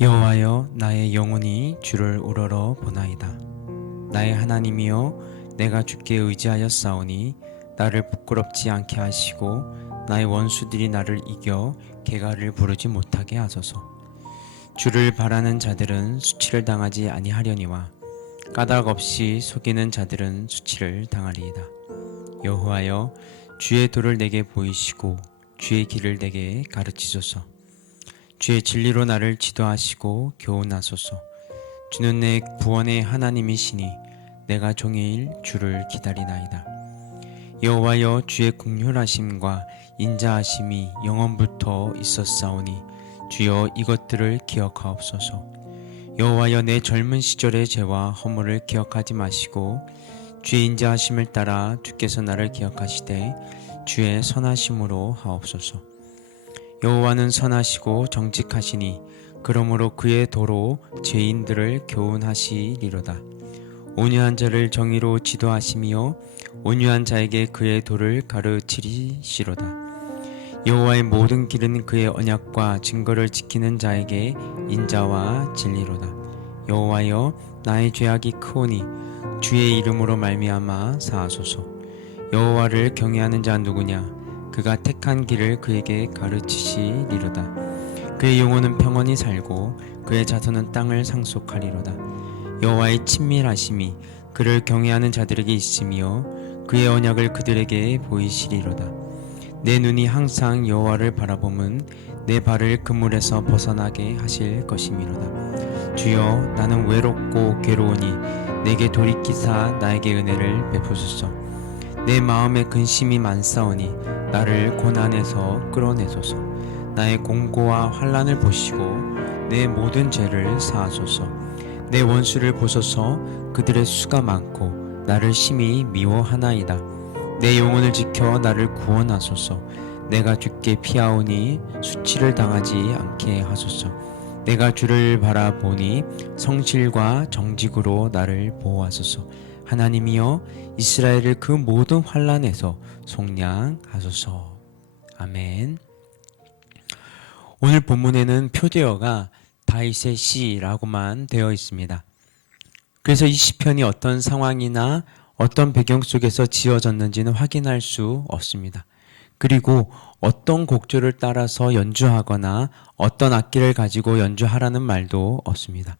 여호와여, 나의 영혼이 주를 우러러 보나이다. 나의 하나님이여, 내가 주께 의지하였사오니 나를 부끄럽지 않게 하시고 나의 원수들이 나를 이겨 개가를 부르지 못하게 하소서. 주를 바라는 자들은 수치를 당하지 아니하려니와 까닭 없이 속이는 자들은 수치를 당하리이다. 여호와여, 주의 도를 내게 보이시고 주의 길을 내게 가르치소서. 주의 진리로 나를 지도하시고 교훈하소서. 주는 내 구원의 하나님이시니 내가 종일 주를 기다리나이다. 여호와여, 주의 긍휼하심과 인자하심이 영원부터 있었사오니 주여 이것들을 기억하옵소서. 여호와여, 내 젊은 시절의 죄와 허물을 기억하지 마시고 주의 인자하심을 따라 주께서 나를 기억하시되 주의 선하심으로 하옵소서. 여호와는 선하시고 정직하시니 그러므로 그의 도로 죄인들을 교훈하시리로다. 온유한 자를 정의로 지도하시며 온유한 자에게 그의 도를 가르치시리로다. 여호와의 모든 길은 그의 언약과 증거를 지키는 자에게 인자와 진리로다. 여호와여, 나의 죄악이 크오니 주의 이름으로 말미암아 사하소서. 여호와를 경외하는 자 누구냐? 그가 택한 길을 그에게 가르치시리로다. 그의 영혼은 평안히 살고 그의 자손은 땅을 상속하리로다. 여호와의 친밀하심이 그를 경외하는 자들에게 있으며 그의 언약을 그들에게 보이시리로다. 내 눈이 항상 여호와를 바라보면 내 발을 그물에서 벗어나게 하실 것이미로다. 주여, 나는 외롭고 괴로우니 내게 돌이키사 나에게 은혜를 베푸소서. 내 마음에 근심이 많사오니 나를 고난에서 끌어내소서. 나의 공고와 환난을 보시고 내 모든 죄를 사하소서. 내 원수를 보소서. 그들의 수가 많고 나를 심히 미워하나이다. 내 영혼을 지켜 나를 구원하소서. 내가 주께 피하오니 수치를 당하지 않게 하소서. 내가 주를 바라보니 성실과 정직으로 나를 보호하소서. 하나님이여, 이스라엘을 그 모든 환난에서 속량하소서. 아멘. 오늘 본문에는 표제어가 다윗의 시라고만 되어 있습니다. 그래서 이 시편이 어떤 상황이나 어떤 배경 속에서 지어졌는지는 확인할 수 없습니다. 그리고 어떤 곡조를 따라서 연주하거나 어떤 악기를 가지고 연주하라는 말도 없습니다.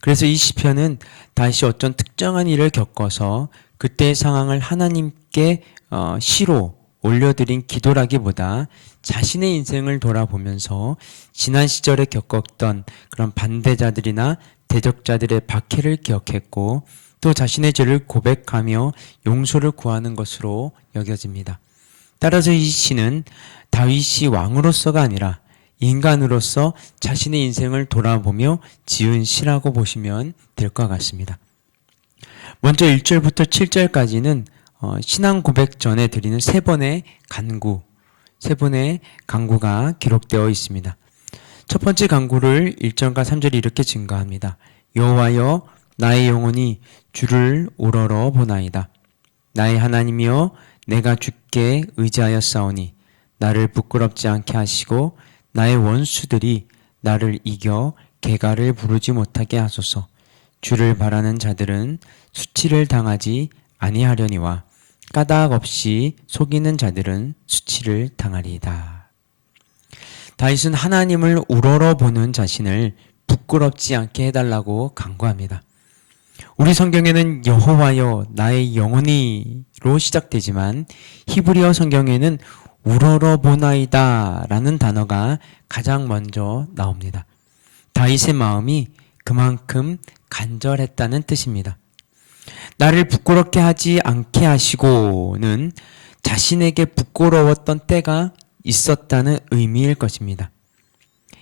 그래서 이 시편은 다시 어떤 특정한 일을 겪어서 그때의 상황을 하나님께 시로 올려드린 기도라기보다 자신의 인생을 돌아보면서 지난 시절에 겪었던 그런 반대자들이나 대적자들의 박해를 기억했고 또 자신의 죄를 고백하며 용서를 구하는 것으로 여겨집니다. 따라서 이 시는 다윗이 왕으로서가 아니라 인간으로서 자신의 인생을 돌아보며 지은 시라고 보시면 될 것 같습니다. 먼저 1절부터 7절까지는 신앙 고백 전에 드리는 세 번의 간구가 기록되어 있습니다. 첫 번째 간구를 1절과 3절이 이렇게 증가합니다. 여호와여, 나의 영혼이 주를 우러러 보나이다. 나의 하나님이여, 내가 주께 의지하였사오니 나를 부끄럽지 않게 하시고 나의 원수들이 나를 이겨 개가를 부르지 못하게 하소서. 주를 바라는 자들은 수치를 당하지 아니하려니와 까닭 없이 속이는 자들은 수치를 당하리이다. 다윗은 하나님을 우러러 보는 자신을 부끄럽지 않게 해달라고 간구합니다. 우리 성경에는 여호와여, 나의 영혼이로 시작되지만 히브리어 성경에는 우러러 보나이다 라는 단어가 가장 먼저 나옵니다. 다윗의 마음이 그만큼 간절했다는 뜻입니다. 나를 부끄럽게 하지 않게 하시고는 자신에게 부끄러웠던 때가 있었다는 의미일 것입니다.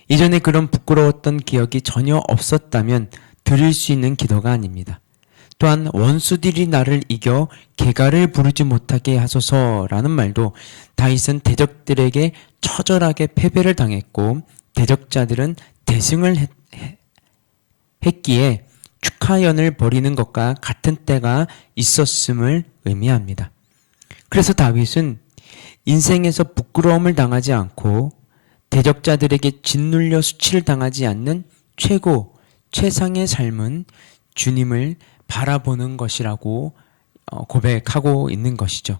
이전에 그런 부끄러웠던 기억이 전혀 없었다면 드릴 수 있는 기도가 아닙니다. 또한 원수들이 나를 이겨 개가를 부르지 못하게 하소서라는 말도 다윗은 대적들에게 처절하게 패배를 당했고 대적자들은 대승을 했기에 축하연을 벌이는 것과 같은 때가 있었음을 의미합니다. 그래서 다윗은 인생에서 부끄러움을 당하지 않고 대적자들에게 짓눌려 수치를 당하지 않는 최고, 최상의 삶은 주님을 바라보는 것이라고 고백하고 있는 것이죠.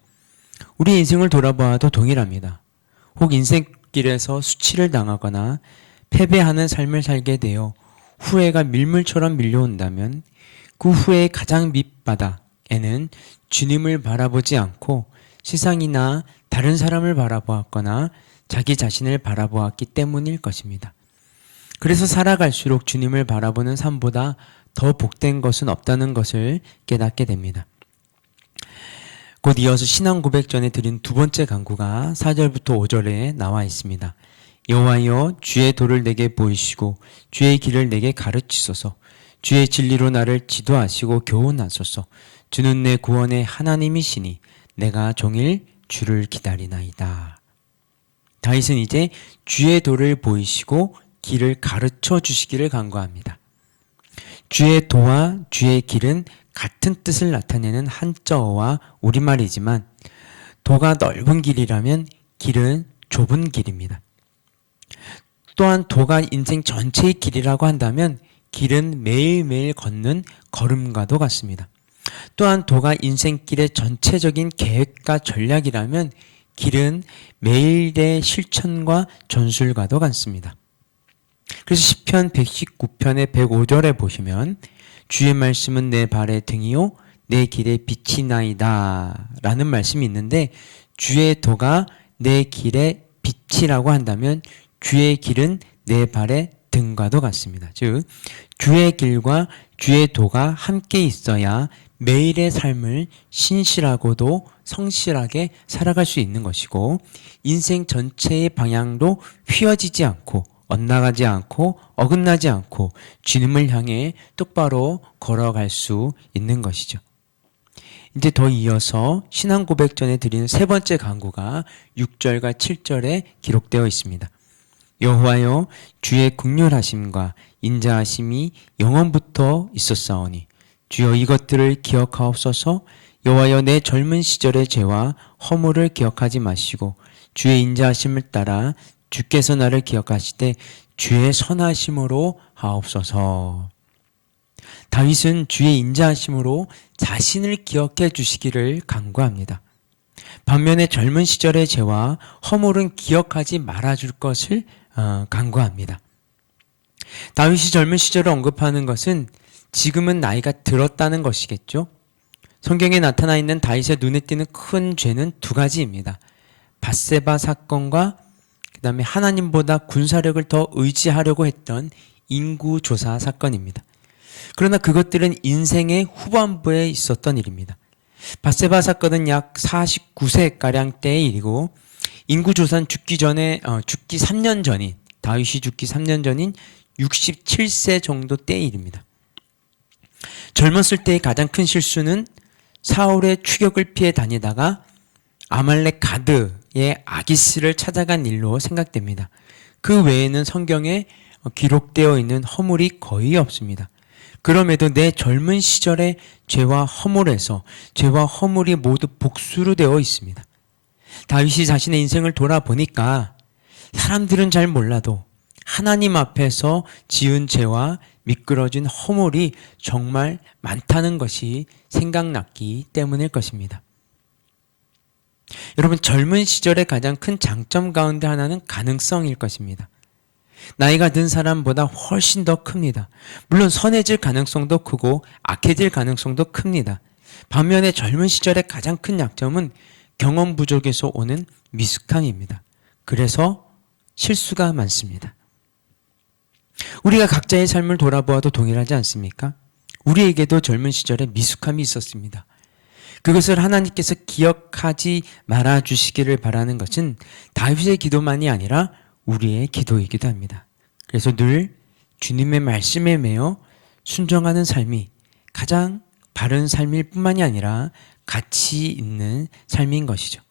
우리 인생을 돌아보아도 동일합니다. 혹 인생길에서 수치를 당하거나 패배하는 삶을 살게 되어 후회가 밀물처럼 밀려온다면 그 후회의 가장 밑바닥에는 주님을 바라보지 않고 세상이나 다른 사람을 바라보았거나 자기 자신을 바라보았기 때문일 것입니다. 그래서 살아갈수록 주님을 바라보는 삶보다 더 복된 것은 없다는 것을 깨닫게 됩니다. 곧 이어서 신앙 고백 전에 드린 두 번째 간구가 4절부터 5절에 나와 있습니다. 여호와여 주의 도를 내게 보이시고 주의 길을 내게 가르치소서. 주의 진리로 나를 지도하시고 교훈하소서. 주는 내 구원의 하나님이시니 내가 종일 주를 기다리나이다. 다윗은 이제 주의 도를 보이시고 길을 가르쳐 주시기를 간구합니다. 주의 도와 주의 길은 같은 뜻을 나타내는 한자어와 우리말이지만 도가 넓은 길이라면 길은 좁은 길입니다. 또한 도가 인생 전체의 길이라고 한다면 길은 매일매일 걷는 걸음과도 같습니다. 또한 도가 인생길의 전체적인 계획과 전략이라면 길은 매일의 실천과 전술과도 같습니다. 그래서 시편 119편의 105절에 보시면 주의 말씀은 내 발의 등이요 내 길에 빛이 나이다 라는 말씀이 있는데 주의 도가 내 길의 빛이라고 한다면 주의 길은 내 발의 등과도 같습니다. 즉 주의 길과 주의 도가 함께 있어야 매일의 삶을 신실하고도 성실하게 살아갈 수 있는 것이고 인생 전체의 방향도 휘어지지 않고 엇나가지 않고 어긋나지 않고 주님을 향해 똑바로 걸어갈 수 있는 것이죠. 이제 더 이어서 신앙 고백 전에 드리는 세 번째 간구가 6절과 7절에 기록되어 있습니다. 여호와여 주의 긍휼하심과 인자하심이 영원부터 있었사오니 주여 이것들을 기억하옵소서. 여호와여 내 젊은 시절의 죄와 허물을 기억하지 마시고 주의 인자하심을 따라 주께서 나를 기억하시되 주의 선하심으로 하옵소서. 다윗은 주의 인자하심으로 자신을 기억해 주시기를 간구합니다. 반면에 젊은 시절의 죄와 허물은 기억하지 말아줄 것을 간구합니다. 다윗이 젊은 시절을 언급하는 것은 지금은 나이가 들었다는 것이겠죠. 성경에 나타나 있는 다윗의 눈에 띄는 큰 죄는 두 가지입니다. 밧세바 사건과 그 다음에 하나님보다 군사력을 더 의지하려고 했던 인구조사 사건입니다. 그러나 그것들은 인생의 후반부에 있었던 일입니다. 밧세바 사건은 약 49세가량 때의 일이고 인구조사는 죽기 3년 전인 다윗이 죽기 3년 전인 67세 정도 때의 일입니다. 젊었을 때의 가장 큰 실수는 사울의 추격을 피해 다니다가 아말렉 가드의 아기스를 찾아간 일로 생각됩니다. 그 외에는 성경에 기록되어 있는 허물이 거의 없습니다. 그럼에도 내 젊은 시절의 죄와 허물에서 죄와 허물이 모두 복수로 되어 있습니다. 다윗이 자신의 인생을 돌아보니까 사람들은 잘 몰라도 하나님 앞에서 지은 죄와 미끄러진 허물이 정말 많다는 것이 생각났기 때문일 것입니다. 여러분, 젊은 시절의 가장 큰 장점 가운데 하나는 가능성일 것입니다. 나이가 든 사람보다 훨씬 더 큽니다. 물론 선해질 가능성도 크고 악해질 가능성도 큽니다. 반면에 젊은 시절의 가장 큰 약점은 경험 부족에서 오는 미숙함입니다. 그래서 실수가 많습니다. 우리가 각자의 삶을 돌아보아도 동일하지 않습니까? 우리에게도 젊은 시절에 미숙함이 있었습니다. 그것을 하나님께서 기억하지 말아 주시기를 바라는 것은 다윗의 기도만이 아니라 우리의 기도이기도 합니다. 그래서 늘 주님의 말씀에 매여 순종하는 삶이 가장 바른 삶일 뿐만이 아니라 가치 있는 삶인 것이죠.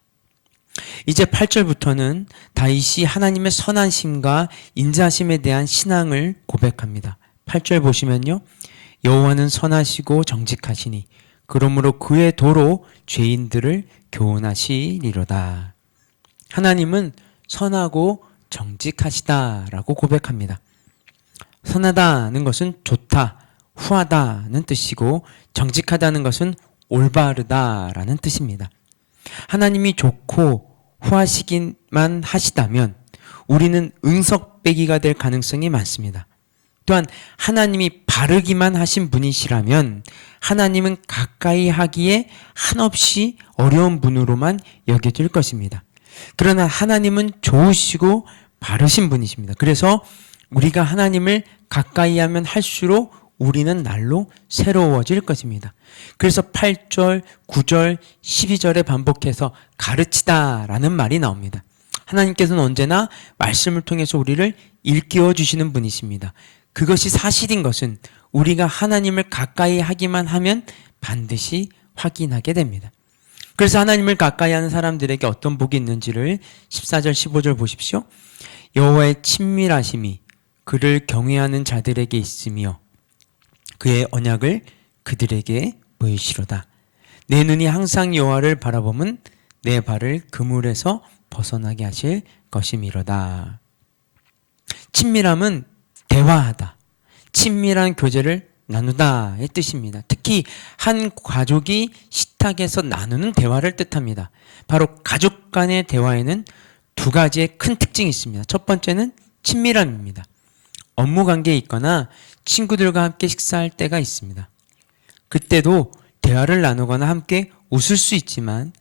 이제 8절부터는 다윗이 하나님의 선하심과 인자하심에 대한 신앙을 고백합니다. 8절 보시면요. 여호와는 선하시고 정직하시니 그러므로 그의 도로 죄인들을 교훈하시리로다. 하나님은 선하고 정직하시다라고 고백합니다. 선하다는 것은 좋다, 후하다는 뜻이고 정직하다는 것은 올바르다라는 뜻입니다. 하나님이 좋고 후하시기만 하시다면 우리는 응석배기가 될 가능성이 많습니다. 또한 하나님이 바르기만 하신 분이시라면 하나님은 가까이 하기에 한없이 어려운 분으로만 여겨질 것입니다. 그러나 하나님은 좋으시고 바르신 분이십니다. 그래서 우리가 하나님을 가까이 하면 할수록 우리는 날로 새로워질 것입니다. 그래서 8절, 9절, 12절에 반복해서 가르치다라는 말이 나옵니다. 하나님께서는 언제나 말씀을 통해서 우리를 일깨워 주시는 분이십니다. 그것이 사실인 것은 우리가 하나님을 가까이 하기만 하면 반드시 확인하게 됩니다. 그래서 하나님을 가까이 하는 사람들에게 어떤 복이 있는지를 14절, 15절 보십시오. 여호와의 친밀하심이 그를 경외하는 자들에게 있으며 그의 언약을 그들에게 보이시로다. 내 눈이 항상 여호와를 바라보면 내 발을 그물에서 벗어나게 하실 것이미로다. 친밀함은 대화하다, 친밀한 교제를 나누다의 뜻입니다. 특히 한 가족이 식탁에서 나누는 대화를 뜻합니다. 바로 가족 간의 대화에는 두 가지의 큰 특징이 있습니다. 첫 번째는 친밀함입니다. 업무 관계에 있거나 친구들과 함께 식사할 때가 있습니다. 그때도 대화를 나누거나 함께 웃을 수 있지만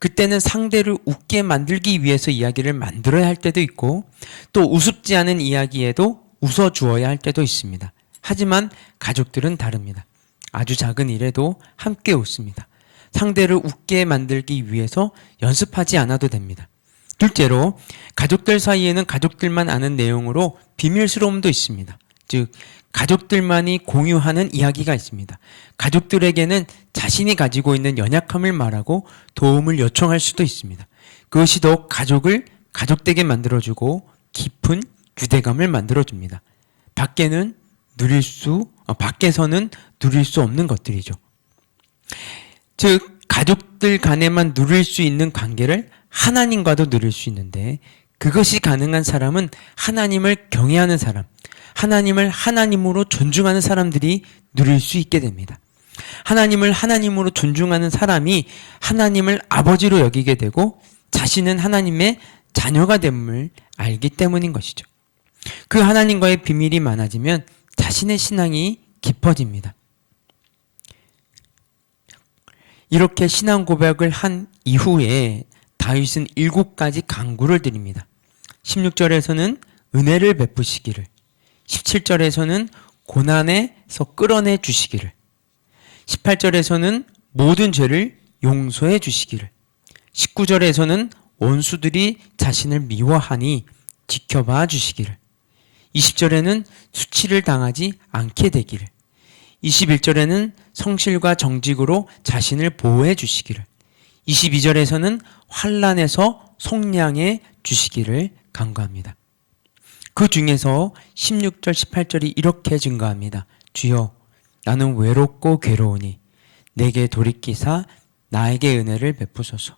그때는 상대를 웃게 만들기 위해서 이야기를 만들어야 할 때도 있고 또 우습지 않은 이야기에도 웃어주어야 할 때도 있습니다. 하지만 가족들은 다릅니다. 아주 작은 일에도 함께 웃습니다. 상대를 웃게 만들기 위해서 연습하지 않아도 됩니다. 둘째로 가족들 사이에는 가족들만 아는 내용으로 비밀스러움도 있습니다. 즉 가족들만이 공유하는 이야기가 있습니다. 가족들에게는 자신이 가지고 있는 연약함을 말하고 도움을 요청할 수도 있습니다. 그것이 더욱 가족을 가족되게 만들어주고 깊은 유대감을 만들어줍니다. 밖에서는 누릴 수 없는 것들이죠. 즉 가족들 간에만 누릴 수 있는 관계를 하나님과도 누릴 수 있는데 그것이 가능한 사람은 하나님을 경외하는 사람, 하나님을 하나님으로 존중하는 사람들이 누릴 수 있게 됩니다. 하나님을 하나님으로 존중하는 사람이 하나님을 아버지로 여기게 되고 자신은 하나님의 자녀가 됨을 알기 때문인 것이죠. 그 하나님과의 비밀이 많아지면 자신의 신앙이 깊어집니다. 이렇게 신앙 고백을 한 이후에 다윗은 7가지 간구를 드립니다. 16절에서는 은혜를 베푸시기를, 17절에서는 고난에서 끌어내 주시기를, 18절에서는 모든 죄를 용서해 주시기를, 19절에서는 원수들이 자신을 미워하니 지켜봐 주시기를, 20절에는 수치를 당하지 않게 되기를, 21절에는 성실과 정직으로 자신을 보호해 주시기를, 22절에서는 환난에서 속량해 주시기를 간구합니다. 그 중에서 16절, 18절이 이렇게 증거합니다. 주여, 나는 외롭고 괴로우니 내게 돌이키사 나에게 은혜를 베푸소서.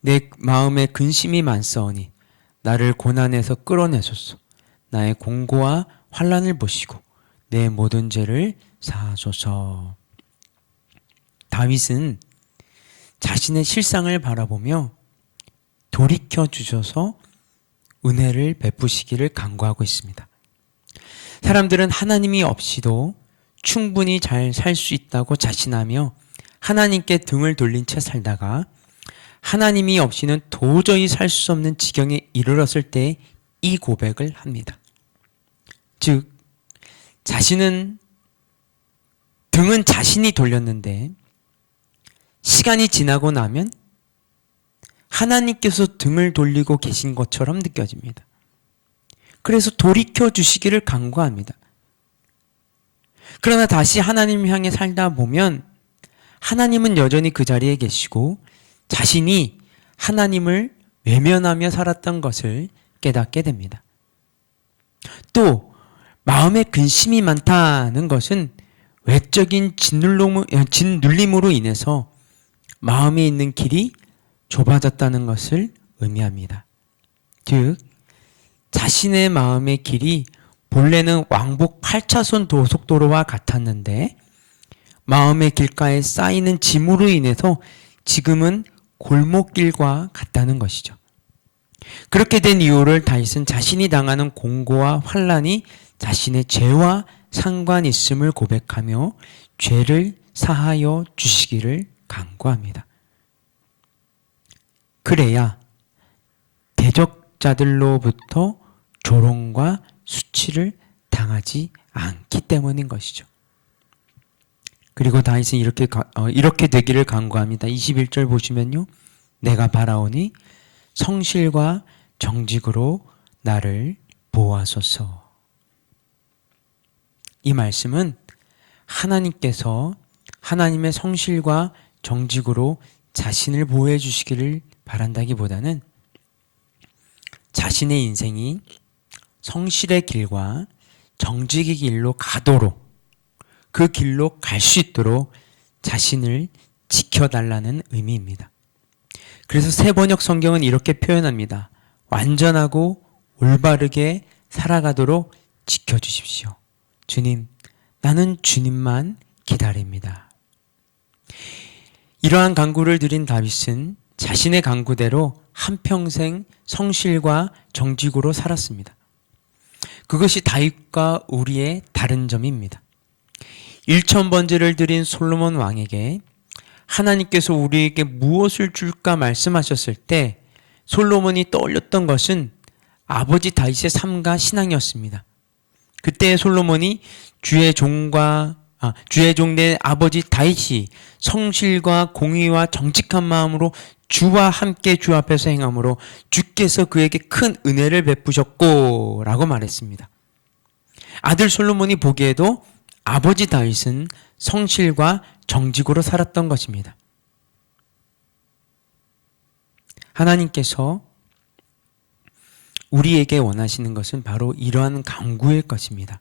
내 마음에 근심이 많사오니 나를 고난에서 끌어내소서. 나의 공고와 환난을 보시고 내 모든 죄를 사하소서. 다윗은 자신의 실상을 바라보며 돌이켜 주셔서 은혜를 베푸시기를 간구하고 있습니다. 사람들은 하나님이 없이도 충분히 잘 살 수 있다고 자신하며 하나님께 등을 돌린 채 살다가 하나님이 없이는 도저히 살 수 없는 지경에 이르렀을 때 이 고백을 합니다. 즉 등은 자신이 돌렸는데 시간이 지나고 나면 하나님께서 등을 돌리고 계신 것처럼 느껴집니다. 그래서 돌이켜 주시기를 간구합니다. 그러나 다시 하나님 향해 살다 보면 하나님은 여전히 그 자리에 계시고 자신이 하나님을 외면하며 살았던 것을 깨닫게 됩니다. 또 마음에 근심이 많다는 것은 외적인 짓눌림으로 인해서 마음에 있는 길이 좁아졌다는 것을 의미합니다. 즉 자신의 마음의 길이 본래는 왕복 8차선 고속도로와 같았는데 마음의 길가에 쌓이는 짐으로 인해서 지금은 골목길과 같다는 것이죠. 그렇게 된 이유를 다윗은 자신이 당하는 공고와 환난이 자신의 죄와 상관 있음을 고백하며 죄를 사하여 주시기를 간구합니다. 그래야 대적자들로부터 조롱과 수치를 당하지 않기 때문인 것이죠. 그리고 다윗은 이렇게 되기를 간구합니다. 21절 보시면요. 내가 바라오니 성실과 정직으로 나를 보호하소서. 이 말씀은 하나님께서 하나님의 성실과 정직으로 자신을 보호해 주시기를 바란다기보다는 자신의 인생이 성실의 길과 정직의 길로 가도록 그 길로 갈 수 있도록 자신을 지켜달라는 의미입니다. 그래서 세번역 성경은 이렇게 표현합니다. 완전하고 올바르게 살아가도록 지켜주십시오. 주님, 나는 주님만 기다립니다. 이러한 간구를 드린 다윗은 자신의 간구대로 한평생 성실과 정직으로 살았습니다. 그것이 다윗과 우리의 다른 점입니다. 1000번제를 드린 솔로몬 왕에게 하나님께서 우리에게 무엇을 줄까 말씀하셨을 때 솔로몬이 떠올렸던 것은 아버지 다윗의 삶과 신앙이었습니다. 그때 솔로몬이 주의 종된 아버지 다윗이 성실과 공의와 정직한 마음으로 주와 함께 주 앞에서 행함으로 주께서 그에게 큰 은혜를 베푸셨고 라고 말했습니다. 아들 솔로몬이 보기에도 아버지 다윗은 성실과 정직으로 살았던 것입니다. 하나님께서 우리에게 원하시는 것은 바로 이러한 간구일 것입니다.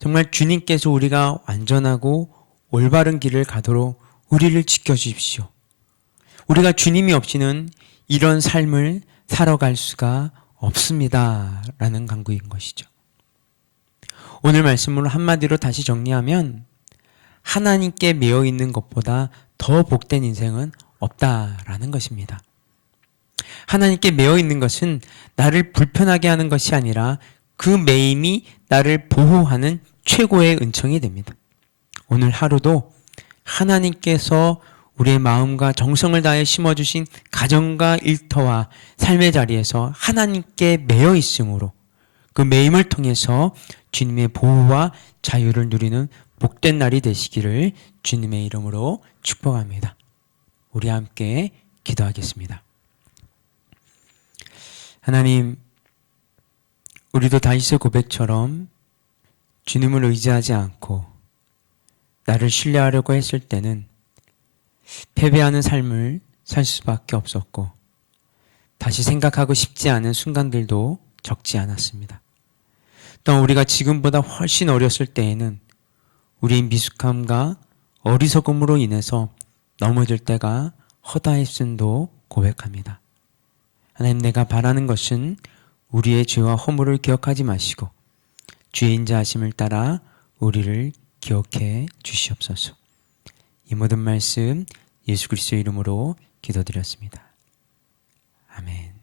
정말 주님께서 우리가 완전하고 올바른 길을 가도록 우리를 지켜주십시오. 우리가 주님이 없이는 이런 삶을 살아갈 수가 없습니다. 라는 간구인 것이죠. 오늘 말씀으로 한마디로 다시 정리하면 하나님께 매여 있는 것보다 더 복된 인생은 없다라는 것입니다. 하나님께 매여 있는 것은 나를 불편하게 하는 것이 아니라 그 매임이 나를 보호하는 최고의 은총이 됩니다. 오늘 하루도 하나님께서 우리의 마음과 정성을 다해 심어주신 가정과 일터와 삶의 자리에서 하나님께 매여 있으므로 그 매임을 통해서 주님의 보호와 자유를 누리는 복된 날이 되시기를 주님의 이름으로 축복합니다. 우리 함께 기도하겠습니다. 하나님, 우리도 다윗의 고백처럼 주님을 의지하지 않고 나를 신뢰하려고 했을 때는 패배하는 삶을 살 수밖에 없었고 다시 생각하고 싶지 않은 순간들도 적지 않았습니다. 또한 우리가 지금보다 훨씬 어렸을 때에는 우리의 미숙함과 어리석음으로 인해서 넘어질 때가 허다했음도 고백합니다. 하나님, 내가 바라는 것은 우리의 죄와 허물을 기억하지 마시고 주의 인자하심을 따라 우리를 기억해 주시옵소서. 이 모든 말씀 예수 그리스도의 이름으로 기도드렸습니다. 아멘.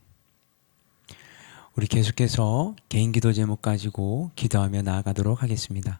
우리 계속해서 개인 기도 제목 가지고 기도하며 나아가도록 하겠습니다.